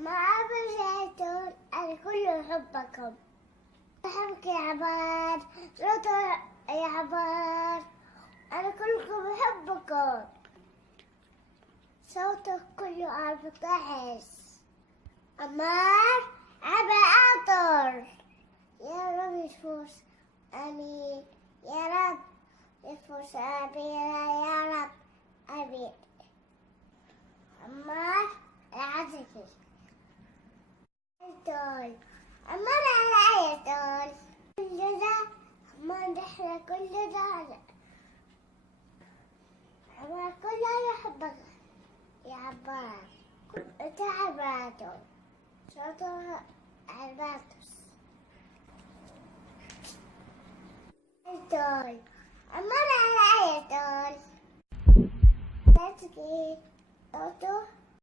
مع برجعتون أنا كله أحبكم. أحبك يا عمار، صوتو يا عمار، أنا كلكم أحبكم. صوتو كله عارف أحس. عمار عبا أعطر. يا رب يفوز آمين. يا رب يفوز آمين. يا رب آمين. عمار العزكي. عمار العيطول. كل ده عمار نحن كل ده. عمار كله يحبك يا عمار. انت عبادون. صوتوا عبادوس. عيطول. عمار العيطول. العزكي. صوتو